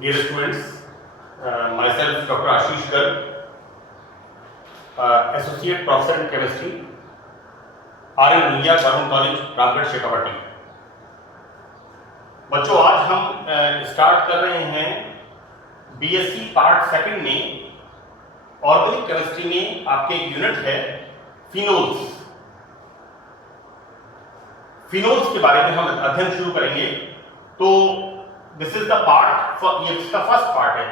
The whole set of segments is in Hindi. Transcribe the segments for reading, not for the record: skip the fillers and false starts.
Dear students, myself Dr. Ashish Garg, Associate Professor in Chemistry, R.N. Rulia, Government College, Ramgarh Shekhawati. बच्चों, आज हम स्टार्ट कर रहे हैं बीएससी पार्ट सेकंड में ऑर्गेनिक केमिस्ट्री में आपके एक यूनिट है फिनोल्स। फिनोल्स के बारे में हम अध्ययन शुरू करेंगे। तो दिस इज द पार्ट, ये इसका फर्स्ट पार्ट है।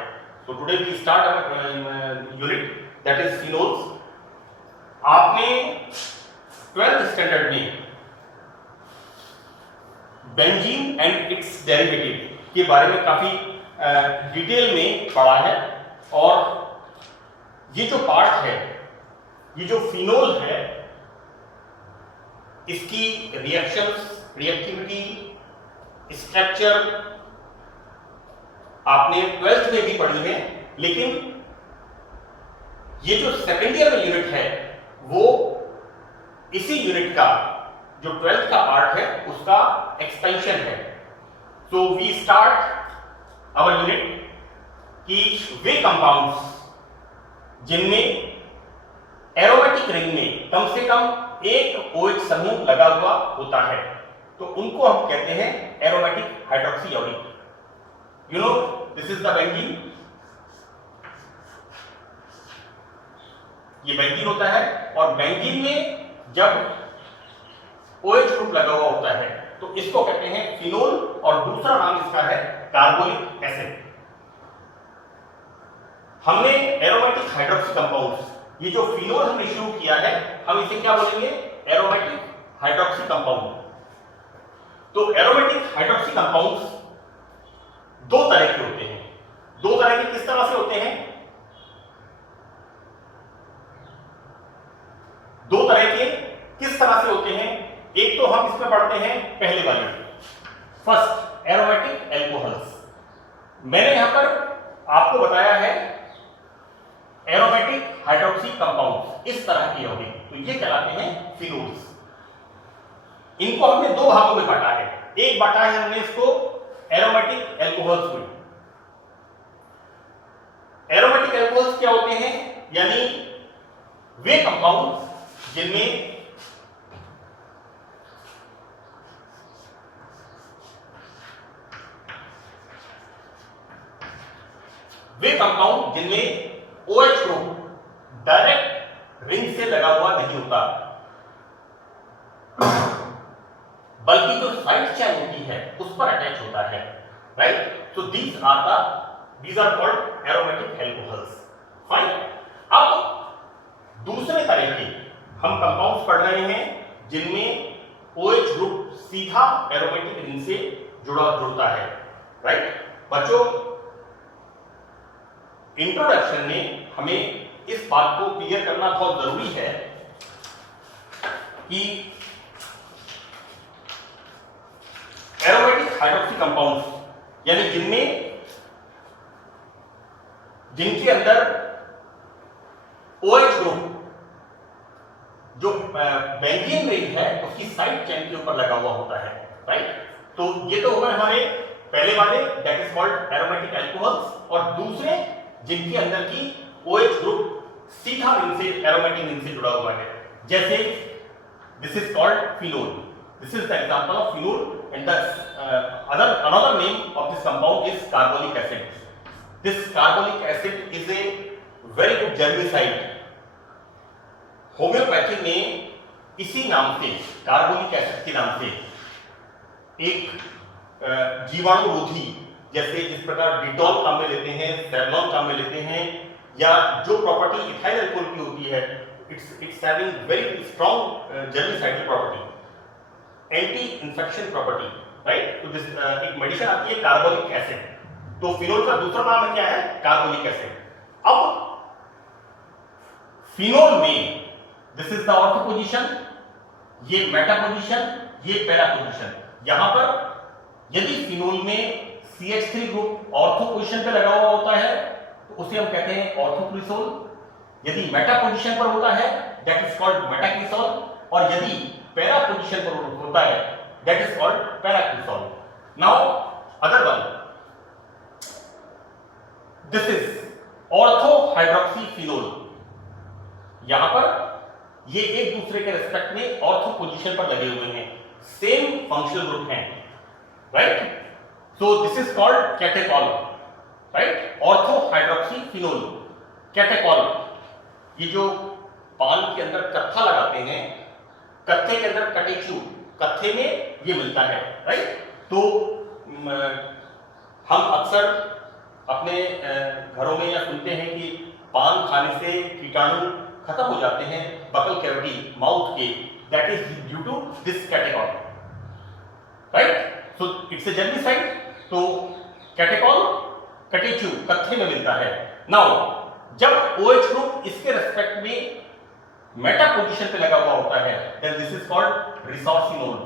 So today we start our unit that is phenols. आपने 12th स्टैंडर्ड में बेंजीन एंड इट्स डेरिवेटिव के बारे में काफी डिटेल में पढ़ा है। और ये जो पार्ट है, ये जो फिनोल है, इसकी रिएक्शंस, रिएक्टिविटी, स्ट्रक्चर आपने 12th में भी पढ़ी है। लेकिन ये जो सेकेंड ईयर में यूनिट है वो इसी यूनिट का जो 12th का पार्ट है उसका एक्सपेंशन है। So we start our unit कि वे कंपाउंड्स जिनमें एरोमेटिक रिंग में कम से कम एक OH समूह लगा हुआ होता है, तो उनको हम कहते हैं एरोमेटिक हाइड्रोक्सी यौगिक। You know, this is the benzene. ये बेंजीन होता है और बेंजीन में जब OH ग्रुप लगा हुआ होता है तो इसको कहते हैं फिनोल, और दूसरा नाम इसका है कार्बोनिक एसिड। हमने एरोमेटिक हाइड्रोक्सी कंपाउंड्स, ये जो फिनोल हमने शुरू किया है, हम इसे क्या बोलेंगे? Aromatic hydroxy compound. तो एरोमेटिक हाइड्रोक्सी कंपाउंड्स दो तरह के होते हैं। दो तरह के किस तरह से होते हैं? दो तरह के किस तरह से होते हैं? एक तो हम इसमें पढ़ते हैं पहले वाले, फर्स्ट एरोमेटिक एल्कोहल्स। मैंने यहां पर आपको बताया है एरोमेटिक हाइड्रोक्सी कंपाउंड्स, इस तरह के यौगिक, तो ये कहलाते हैं फिनोल्स। इनको हमने दो भागों में बांटा है। एक बांटा है हमने इसको एरोमेटिक एल्कोहल्स में। एरोमेटिक एल्कोहल्स क्या होते हैं? यानी वे कंपाउंड जिनमें OH ग्रुप डायरेक्ट रिंग से लगा हुआ नहीं होता, बल्कि जो साइड चेन होती है उस पर अटैच होता है, right? So these are called aromatic alcohols. Fine. अब दूसरे तरह के हम कंपाउंड्स पढ़ रहे हैं जिनमें OH ग्रुप सीधा एरोमेटिक रिंग से जुड़ता है, राइट? बच्चों, इंट्रोडक्शन में हमें इस बात को क्लियर करना बहुत जरूरी है कि एरोमेटिक हाइड्रोक्सी कंपाउंड्स यानी जिनके अंदर OH ग्रुप जो बेंजीन रिंग है उसकी साइड चेन के ऊपर लगा हुआ होता है, राइट? तो ये तो हुए हमारे पहले वाले, that is called aromatic alcohols. और दूसरे जिनके अंदर की OH ग्रुप सीधा रिंग से, एरोमेटिक रिंग से जुड़ा हुआ है, जैसे this is called phenol. This is the example of phenol, and the another name of this compound is carbonic acid. This carbonic acid is a very good germicide. Homeopathy में इसी नाम से, कार्बोनिक एसिड के नाम से, एक जीवाणुरोधी, जैसे जिस प्रकार डिटॉल काम में लेते हैं, सेवलॉन काम में लेते हैं, या जो प्रॉपर्टी इथाइल अल्कोहल की होती है, it's having very strong germicidal property, anti infection property, right? तो दिस एक मेडिसिन आती है कार्बोनिक एसिड। तो फिनोल का दूसरा नाम है क्या है? Carbonic acid. अब फिनोल में this is the ortho position, ये मेटा पोजीशन, ये पैरा पोजीशन। यहां पर यदि फिनोल में CH3 ग्रुप ऑर्थो पोजीशन पे लगा हुआ होता है तो उसे हम कहते हैं ऑर्थोक्रिसोल। यदि मेटा पोजीशन पर होता है दैट इज कॉल्ड मेटाक्रिसोल, और यदि पैरा पोजीशन पर होता है that is called paracresol. Now other one, this is ortho hydroxy phenol. यहां पर ये एक दूसरे के रेस्पेक्ट में ऑर्थो पोजीशन पर लगे हुए हैं, सेम फंक्शनल ग्रुप हैं, right. So this is called catechol, right, ortho hydroxy phenol catechol. ये जो पान के अंदर कत्था लगाते हैं, कत्थे के अंदर कटेचू, कत्थे में ये मिलता है, राइट। तो हम अक्सर अपने घरों में या सुनते हैं कि पान खाने से कीटाणु खत्म हो जाते हैं बकल कैविटी माउथ के, that is due to this catechol, right. So it's a germicide. तो कैटेकॉल कटेचू कत्थे में मिलता है। नाउ जब OH ग्रुप इसके रेस्पेक्ट में मेटा पोजीशन पे लगा हुआ होता है, then this is called resorcinol.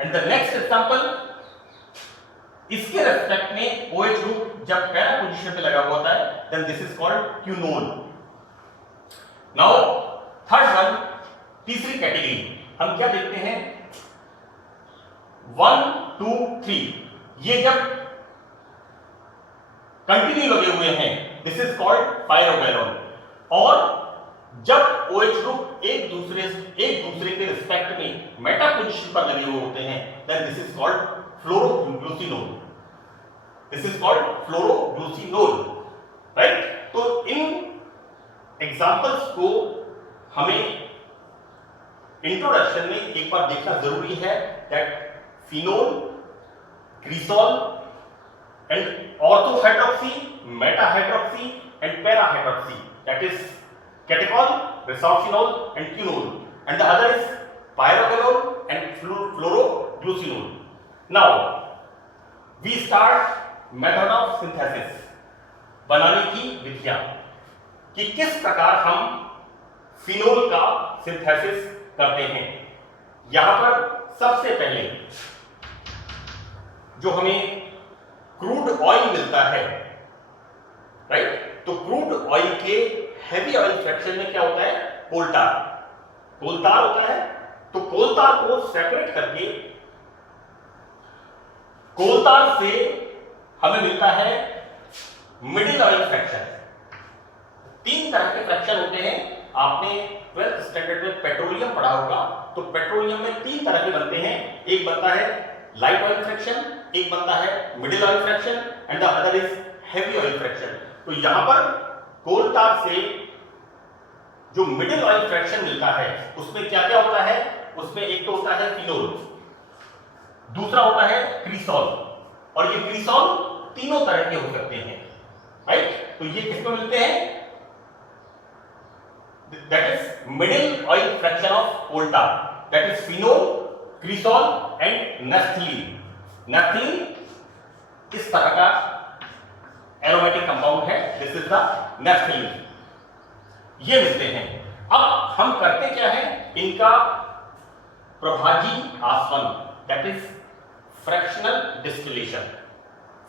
And the next example, इसके रेस्पेक्ट में OH ग्रुप जब पैरा पोजीशन पे लगा हुआ होता है, then this is called quinol. Now third one, तीसरी कैटेगरी हम क्या देखते हैं, 1 2 3, ये जब कंटिन्यू लगे हुए हैं, दिस इज कॉल्ड पायरोगैलोन। और जब OH ग्रुप एक दूसरे के रिस्पेक्ट में मेटा पोजीशन पर लगे हुए होते हैं, then this is called phloroglucinol. This is called phloroglucinol, right. तो इन एग्जांपल्स को हमें इंट्रोडक्शन में एक बार देखना जरूरी है, that phenol, cresol and ortho hydroxy, meta hydroxy and para hydroxy, that is catechol, resorcinol and quinol, and the other is pyrrolidine and fluoroglucinol. Now we start method of synthesis, बनाने की विधियां, कि किस प्रकार हम फिनोल का सिंथेसिस करते हैं। यहां पर सबसे पहले जो हमें क्रूड ऑयल मिलता है, राइट, तो क्रूड ऑयल के हेवी ऑयल फ्रैक्शन में क्या होता है, कोलतार होता है। तो कोलतार को सेपरेट करके कोलतार से हमें मिलता है मिडिल ऑयल फ्रैक्शन। 3 तरह के फ्रैक्शन होते हैं, आपने 12th स्टैंडर्ड में पेट्रोलियम पढ़ा होगा। तो पेट्रोलियम में 3 तरह के बनते हैं, एक बनता है लाइट ऑयल फ्रैक्शन, एक बनता है middle oil fraction and the other is heavy oil fraction. तो यहां पर कोलतार से जो मिडिल ऑयल फ्रैक्शन मिलता है, उसमें क्या क्या होता है, उसमें एक तो होता है फिनोल, दूसरा होता है क्रीसॉल, और ये क्रीसॉल तीनों तरह के हो सकते हैं, राइट। तो ये किसमें मिलते हैं, that is middle oil fraction of coal tar, that is phenol, cresol and naphthalene. Naphthalene इस तरह का एरोमेटिक कंपाउंड है, दिस इज द नेफ्थलीन, ये मिलते हैं। अब हम करते क्या है, इनका प्रभाजी आसवन, that is fractional distillation.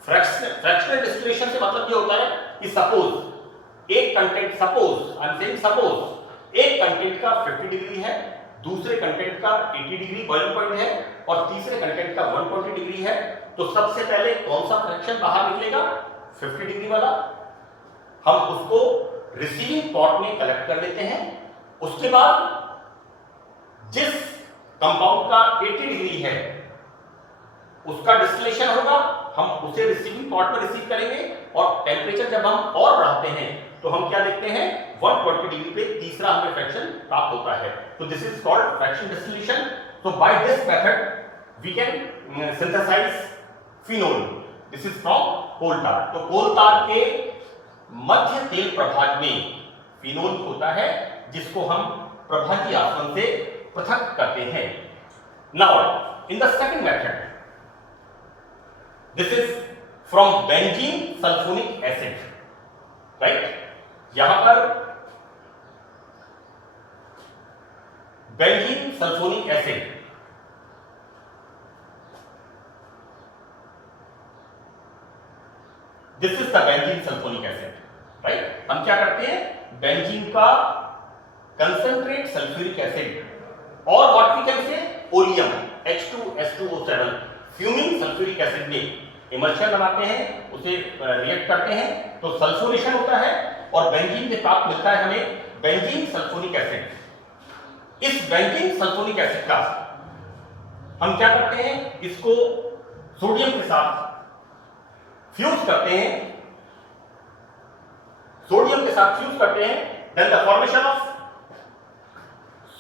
Fractional distillation से मतलब ये होता है कि सपोज एक कंटेंट, सपोज एक कंटेंट का 50 डिग्री है, दूसरे कंटेंट का 80 डिग्री बॉइलिंग पॉइंट है, और तीसरे कंटेंट का 120 डिग्री है। तो सबसे पहले कौन सा फ्रैक्शन बाहर निकलेगा, 50 डिग्री वाला। हम उसको रिसीविंग पॉट में कलेक्ट कर लेते हैं। उसके बाद जिस कंपाउंड का 80 डिग्री है उसका डिस्टिलेशन होगा, हम उसे रिसीविंग पॉट में रिसीव करेंगे, और टेम्परेचर जब हम और बढ़ाते हैं तो हम क्या देखते हैं, 120 डिग्री पे तीसरा हमें फ्रैक्शन प्राप्त होता है। तो this is called fraction distillation. So by this method we can synthesize phenol. This is from कोल तार। तो कोल तार के मध्य तेल प्रभाग में फिनोल होता है, जिसको हम प्रभाजी आसवन से पृथक करते हैं। Now in the second method, this is from benzene sulfonic acid, right? यहां पर benzene sulphonic acid, this is the benzene sulphonic acid, right. हम क्या करते हैं, बेंजीन का कंसंट्रेट सल्फ्यूरिक एसिड और what we can say oleum H2SO7 fuming sulphuric acid में इमल्शन बनाते हैं, उसे रिएक्ट करते हैं तो सल्फोनेशन होता है और बेंजीन से प्राप्त मिलता है हमें बेंजीन सल्फोनिक एसिड। इस बेंजीन सल्फोनिक एसिड का हम क्या करते हैं, इसको सोडियम के साथ फ्यूज करते हैं, सोडियम के साथ फ्यूज करते हैं, then the formation of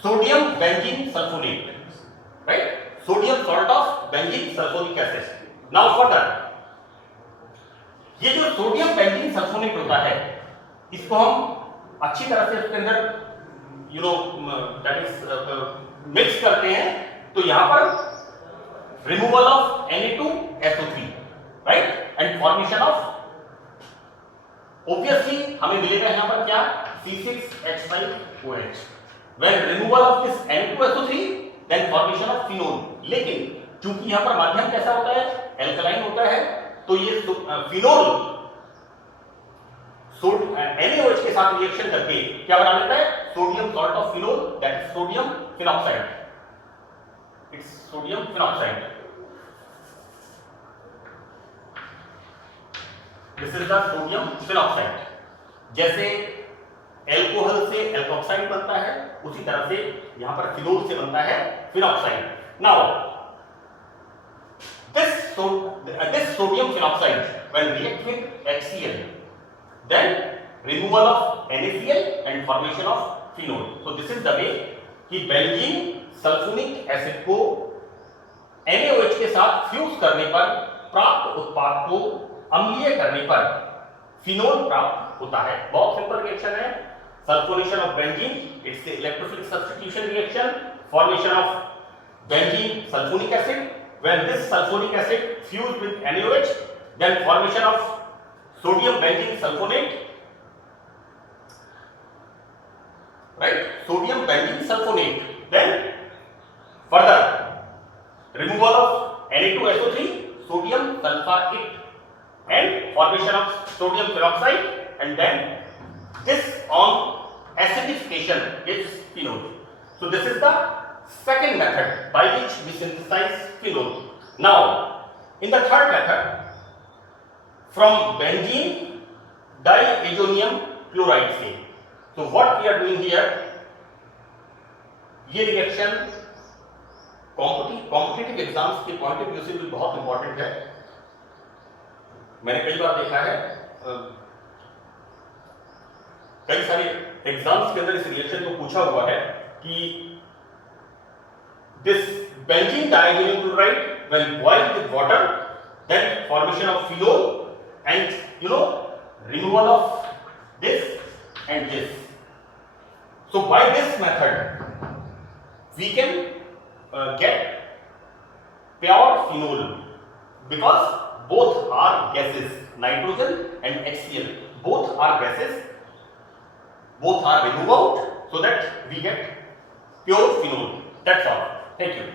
sodium benzene sulphonate, right, sodium salt of benzene sulphonic acid. Now further ये जो सोडियम बेंजीन सल्फोनेट होता है, इसको हम अच्छी तरह से उसके अंदर दैट इज मिक्स करते हैं, तो यहां पर removal of Na2SO3, right, and formation of, obviously हमें मिलेगा यहां पर क्या, C6H5OH। When removal of this Na2SO3 then formation of phenol. लेकिन चूंकि यहां पर माध्यम कैसा होता है, एल्कलाइन होता है, तो ये फिनोल NaOH के साथ रिएक्शन करके क्या बना लेता है, sodium salt of phenol, that is sodium phenoxide, it's sodium phenoxide. This is the sodium phenoxide. जैसे एल्कोहल से एल्कोक्साइड बनता है, उसी तरह से यहां पर फिनोल से बनता है phenoxide. Now this sodium phenoxide when react with HCl, then removal of NaCl and formation of phenol. So this is the way कि बेंजीन सल्फोनिक एसिड को NaOH के साथ फ्यूज करने पर प्राप्त उत्पाद को अम्लीय करने पर फिनोल प्राप्त होता है। बहुत सिंपल रिएक्शन है, sulphonation of benzene, it's electrophilic substitution reaction, formation of benzene sulphonic acid, when this sulfonic acid fused with NaOH, then formation of sodium benzene sulfonate, right, sodium benzene sulfonate, then further removal of Na2SO3, sodium sulfate, and formation of sodium peroxide, and then this on acidification gives phenol. So this is the second method by which we synthesize phenol. Now, in the third method, from benzene diazonium chloride से, so what we are doing here, ये रिएक्शन कॉम्पिटिटिव एग्जाम्स के पॉइंट ऑफ व्यू से भी बहुत इंपॉर्टेंट है। मैंने कई बार देखा है, कई सारे एग्जाम्स के अंदर इस रिएक्शन को पूछा हुआ है कि this benzene diazonium chloride when boiled with water, then formation of phenol and removal of this and this. So by this method we can get pure phenol because both are gases, nitrogen and HCl, both are gases, both are removed out, so that we get pure phenol. That's all. Thank you.